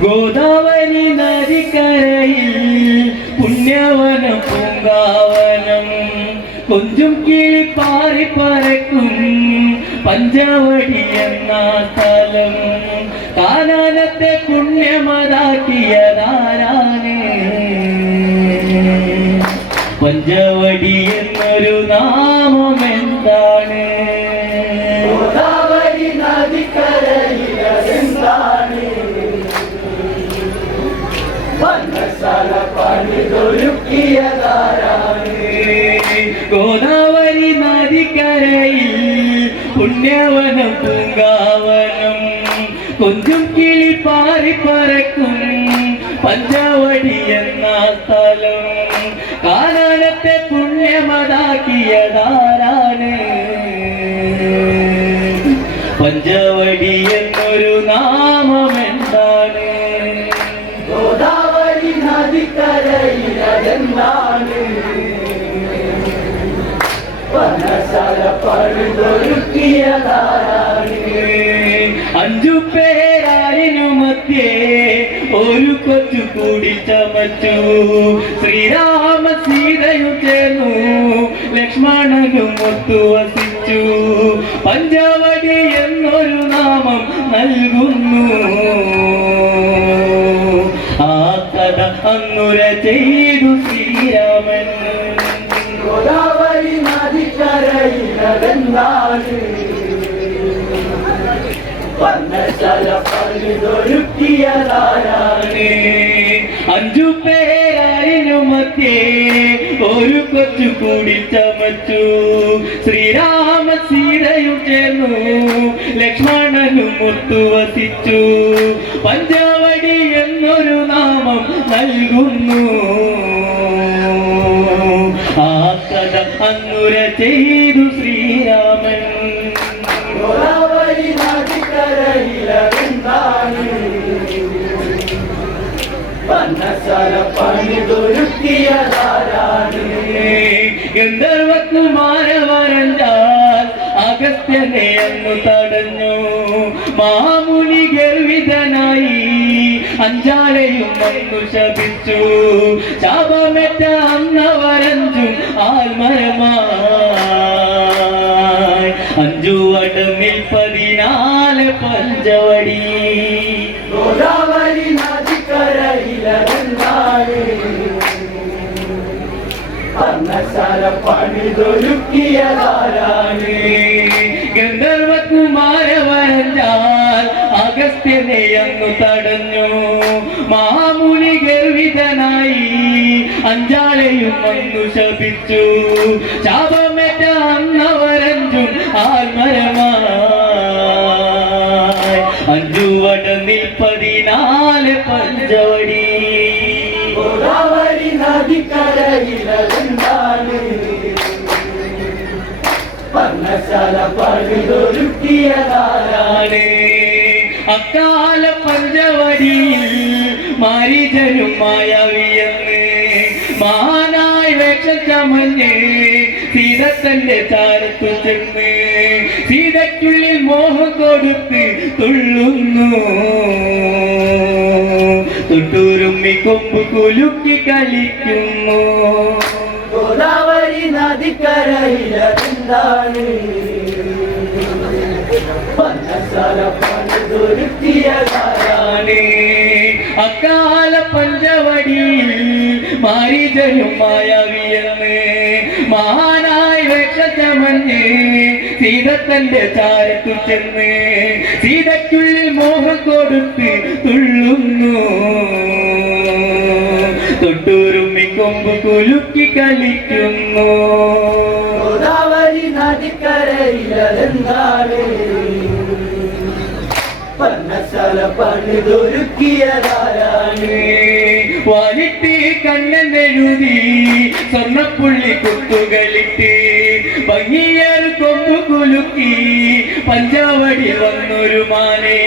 ഗോദാവരി നദിക്കരയിൽ പുണ്യവനം പൂങ്കാവനം കൊഞ്ചും കിളി പാറി പറക്കും പഞ്ചവടി എന്ന സ്ഥലം കാനനത്തെ പുണ്യമതാക്കിയതാരാണ് പഞ്ചവടി എന്നൊരു നാമം എന്താണ് ഗോദാവരി നദിക്കരയിൽ എന്താണ് ഗോദാവരി നദിക്കരയിൽ പുണ്യവനം പൂങ്കാവനം കൊഞ്ചും കിളി പാറി പറക്കും പഞ്ചവടി എന്ന സ്ഥലം കാനനത്തെ പുണ്യമതാക്കിയതാരാണ് പഞ്ചവടി എന്നൊരു നാമം എന്താണ് ഗോദാവരി നദിക്കരയിൽ എന്താണ് അഞ്ചു പേരാരിനു മധ്യേ ഒരു കൊച്ചു കൂടി ചമച്ചു ശ്രീരാമ സീതയും ചേർന്നു ലക്ഷ്മണനും ഒത്തു വസിച്ചു പഞ്ചവടി എന്നൊരു നാമം നൽകുന്നു ആ കഥ അന്നുര ചെയ്തു ശ്രീരാമൻ ഗോദാവരി നദിക്കരയിൽ എന്താണ് അഞ്ചു പേരാരിനു മധ്യേ ഒരു കൊച്ചു കൂടി ചമച്ചു ശ്രീരാമ സീതയും ചേർന്നു ലക്ഷ്മണനും ഒത്തു വസിച്ചു പഞ്ചവടി എന്നൊരു നാമം നൽകുന്നു ആ കഥ അന്നുര ചെയ്തു ശ്രീരാമൻ ഗോദാവരി നദിക്കരയിൽ എന്താണ് പണിതൊരുക്കിയതാരാണ് ഗന്ധർവകുമാരവരഞ്ചാൽ അഗസ്ത്യനെ അന്നു തടഞ്ഞു മഹാമുനി ഗർവിതനായി അഞ്ചാളെയും അന്നു ശപിച്ചു ശാപമേറ്റ അന്നവരഞ്ചും ആൽമരമായി അഞ്ചു വടമിൽ 14 പഞ്ചവടി ഗോദാവരി നദിക്കരയിൽ എന്താണ് പണിതൊരുക്കിയതാരാണ് ഗന്ധർവകുമാരവരഞ്ചാൽ അഗസ്ത്യനെ അന്നു തടഞ്ഞു മഹാമുനി ഗർവിതനായി അഞ്ചാളെയും അന്നു ശപിച്ചു ശാപമേറ്റ അന്നവരഞ്ചും ആൽമരമായി അഞ്ചു വടമിൽ 14 പഞ്ചവടി ഗോദാവരി നദിക്കരയിൽ എന്താണ് പണിതൊരുക്കിയതാരാണ് അക്കാല പഞ്ചവടിയിൽ മാരീചനും മായാവിയെന്ന് മഹാനായി വേഷം ചമഞ്ഞ് സീത തന്റെ ചാരത്തു ചെന്ന് സീതയ്ക്കുള്ളിൽ മോഹം കൊടുത്ത് തുള്ളുന്നു തൊട്ടൂരുമ്മി കൊമ്പ് കുലുക്കി കളിക്കുന്നു ഗോദാവരി നദിക്കരയിൽ എന്താണ് പണിതൊരുക്കിയതാരാണ് അക്കാല പഞ്ചവടിയിൽ മാരീചനും മായാവിയെന്ന് മഹാനായി വേഷം ചമഞ്ഞ് സീത തന്റെ ചാരത്തു ചെന്ന് സീതയ്ക്കുള്ളിൽ മോഹം കൊടുത്ത് തുള്ളുന്നു തൊട്ടൂരുമ്മി കൊമ്പ് കുലുക്കി കളിക്കുന്നു ഗോദാവരി നദിക്കരയിൽ എന്താണ് പണിതൊരുക്കിയതാരാണ് വാലിട്ടി കണ്ണെഴുതി സ്വർണ്ണപ്പുള്ളി കുത്തുകളിട്ട് ഭംഗിയേറ് കൊമ്പു കുലുക്കി പഞ്ചവടി വന്നൊരു മാനെ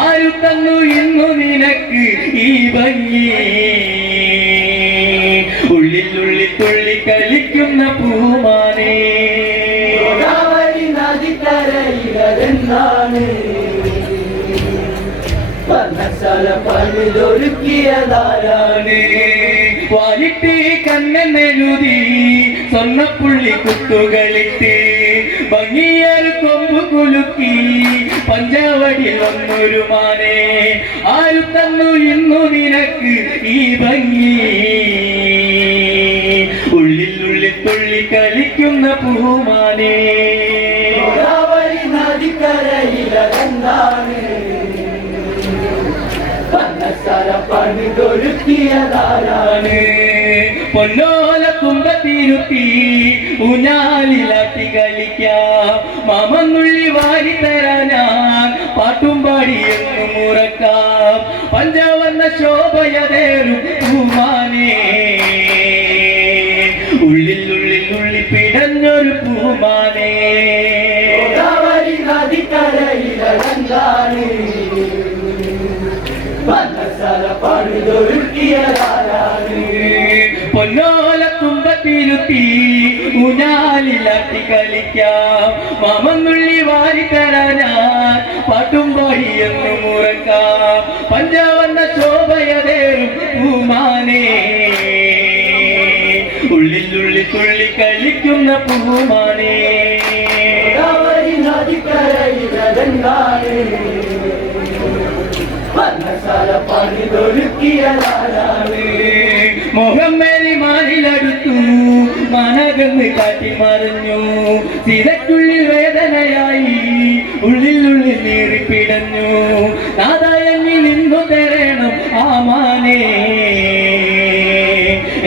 ആരു തന്നു ഇന്നു നിനക്ക് ഈ ഭംഗി ഉള്ളിൽ തുള്ളി കളിക്കുന്ന പൂമാനേ ഗോദാവരി നദിക്കരയിലെന്താണ് വർണ്ണശാല പണിതൊരുക്കിയതാരാണ് വാലിട്ട് കണ്ണെഴുതി സ്വർണ്ണപ്പുള്ളി കുത്തുകളിട്ട് ഭംഗിയൊരു കൊമ്പ് കുലുക്കി പഞ്ചവടി വന്നൊരു മാനേ ആരു തന്നു ഇന്നു നിനക്ക് ഈ ഭംഗി ഉള്ളിൽ തുള്ളി കളിക്കുന്ന പൂമാനേ ഗോദാവരി നദിക്കരയിലെന്താണ് വർണ്ണശാല പണിതൊരുക്കിയതാരാണ് പൊന്നോല കുമ്പത്തിരുത്തി ഊഞ്ഞാലിലാട്ടി കളിക്കാം മാമന്നുള്ളി വാരി തരാൻ പാട്ടും പാടി എന്നു മുറക്കാം പഞ്ചവർണ്ണ ശോഭയതേറും പൂമാനേ ഉള്ളിൽ പിടഞ്ഞൊരു പൂമാനേ ഗോദാവരി നദിക്കരയിലെന്താണ് വർണ്ണശാല പണിതൊരുക്കിയതാരാണ് പൊന്നോല തുമ്പത്തിരുത്തി ഊഞ്ഞാലിലാട്ടി കളിക്കാം മാമന്നുള്ളി വാരി തരാൻ പാട്ടും പാടി എന്നു മുറക്കാം പഞ്ചവർണ്ണ ശോഭയതേറും പൂമാനേ ഉള്ളിൽ തുള്ളി കളിക്കുന്ന പൂമാനേ ഗോദാവരി നദിക്കരയിലെന്താണ് വർണ്ണശാല പണിതൊരുക്കിയതാരാണ് മുഹമ്മദ് മാനിലടുത്തു മനകന്ന് കാട്ടി മറിഞ്ഞു സിരക്കുള്ളിൽ വേദനയായി ഉള്ളിൽ നീറിപ്പിടഞ്ഞു നാദായങ്ങിൽ നിന്നു തരണം ആ മാനേ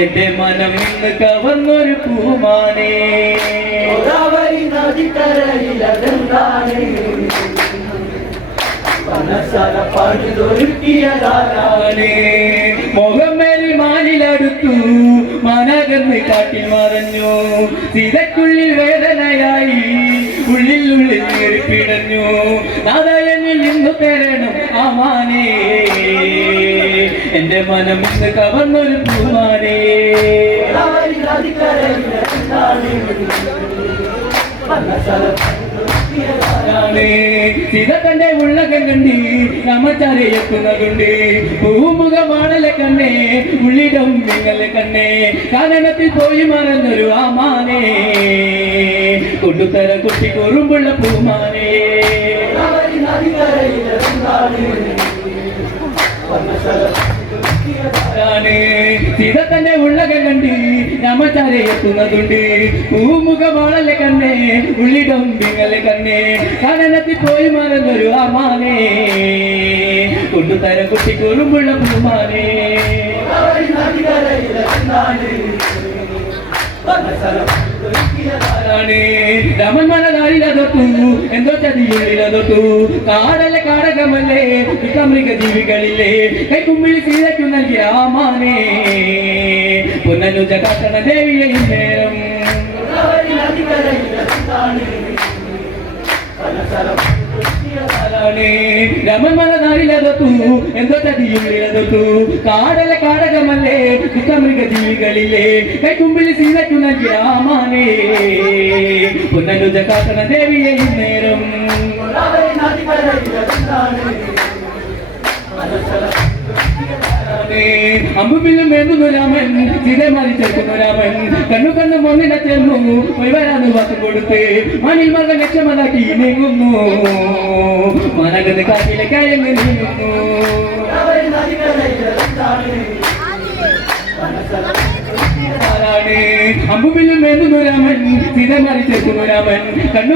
എന്റെ മനം ഇന്ന് കവർന്നൊരു പൂമാനേ ഗോദാവരി നദിക്കരയിലെന്താണ് വർണ്ണശാല പണിതൊരുക്കിയതാരാണ് മുഹമ്മദ് മാനിലടുത്തു മനകന്ന് കാട്ടി മറഞ്ഞു സിരക്കുള്ളിൽ വേദനയായി ഉള്ളിൽ നീറിപ്പിടഞ്ഞു നാദായനിൽ നിന്നു തരണം ആ മാനേ എന്റെ മനം ഇന്ന് കവർന്നൊരു പൂമാനേ ഗോദാവരി നദിക്കരയിലെന്താണ് വർണ്ണശാല സിതന്റെ ഉള്ളകം കണ്ടി രാമച്ചാരെ എത്തുന്നതുണ്ട് പൂമുഖമാണലെ കണ്ണേ ഉള്ളിടം നിങ്ങളെ കണ്ണേ കാരണത്തിൽ പോയി മറന്നൊരു ആമാനേ കൊണ്ടുതര കുട്ടി കുറുമ്പുള്ള പൂമാനേ ഗോദാവരി നദിക്കരയിലെന്താണ് വർണ്ണശാല സിതന്റെ ഉള്ളകം കണ്ടി രാമച്ചാരെ എത്തുന്നതുണ്ട് പൂമുഖമാണലെ കണ്ണേ ഉള്ളിടം നിങ്ങളെ കണ്ണേ കാരണത്തിൽ പോയി മറന്നൊരു ആമാനേ കൊണ്ടുതര കുട്ടി കുറുമ്പുള്ള പൂമാനേ ഗോദാവരി നദിക്കരയിലെന്താണ് വർണ്ണശാല പണിതൊരുക്കിയതാരാണ് രാമൻ മനതാരിലതൊട്ടു എന്തോ ചതിയുള്ളിലതൊട്ടു കാടലെ കാടകമല്ലേ മൃഗ ജീവികളില്ലേ കൈക്കുമ്പിളി സീതയ്ക്കു നൽകിയ ആമാനേ പുനരുജ കാട്ടണ ദേവിയെ നേരം ഗോദാവരി നദിക്കരയിലെന്താണ് വർണ്ണശാല പണിതൊരുക്കിയതാരാണ് രാമൻ മനതാരിലതൊട്ടു എന്തോ ചതിയുള്ളിലതൊട്ടു കാടലെ കാടകമല്ലേ മൃഗ ജീവികളില്ലേ കൈക്കുമ്പിളി സീതയ്ക്കു നൽകിയ ആമാനേ പുനരുജ കാട്ടണ ദേവിയെ നേരം ഗോദാവരി നദിക്കരയിലെന്താണ് വർണ്ണശാല അമ്പുപില്ലും വേണ്ടുന്നു രാമൻ ചിതേ മാറി ചേർക്കുന്നു രാമൻ കണ്ണു മൊന്നിനെ ചേർന്നു പോയി വരാന്ന് വാക്ക് കൊടുത്ത് മണിൽ മകൾ ലക്ഷ്യമതാക്കി നീങ്ങുന്നു മനകന്ന് കാട്ടിലെ കയങ്ങ് നീങ്ങുന്നു ഗോദാവരി നദിക്കരയിലെന്താണ് വർണ്ണശാല അമ്പുപില്ലും വേണ്ടുന്നു രാമൻ ചിതേ മാറി ചേർക്കുന്നു രാമൻ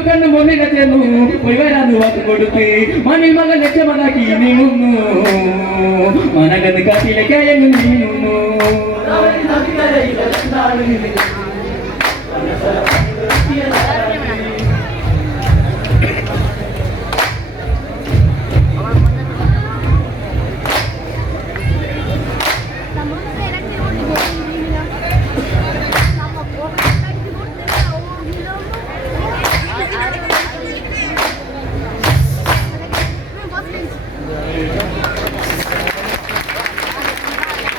കണ്ണു മൊന്നിനെ ചേർന്നു പോയി വരാന്ന് വാക്ക് കൊടുത്ത് മണിൽ മകൾ ലക്ഷ്യമതാക്കി നീങ്ങുന്നു മനകന്ന് കാട്ടിലെ കയങ്ങ് നീങ്ങുന്നു ഗോദാവരി നദിക്കരയിലെന്താണ് വർണ്ണശാല പണിതൊരുക്കിയതാരാണ്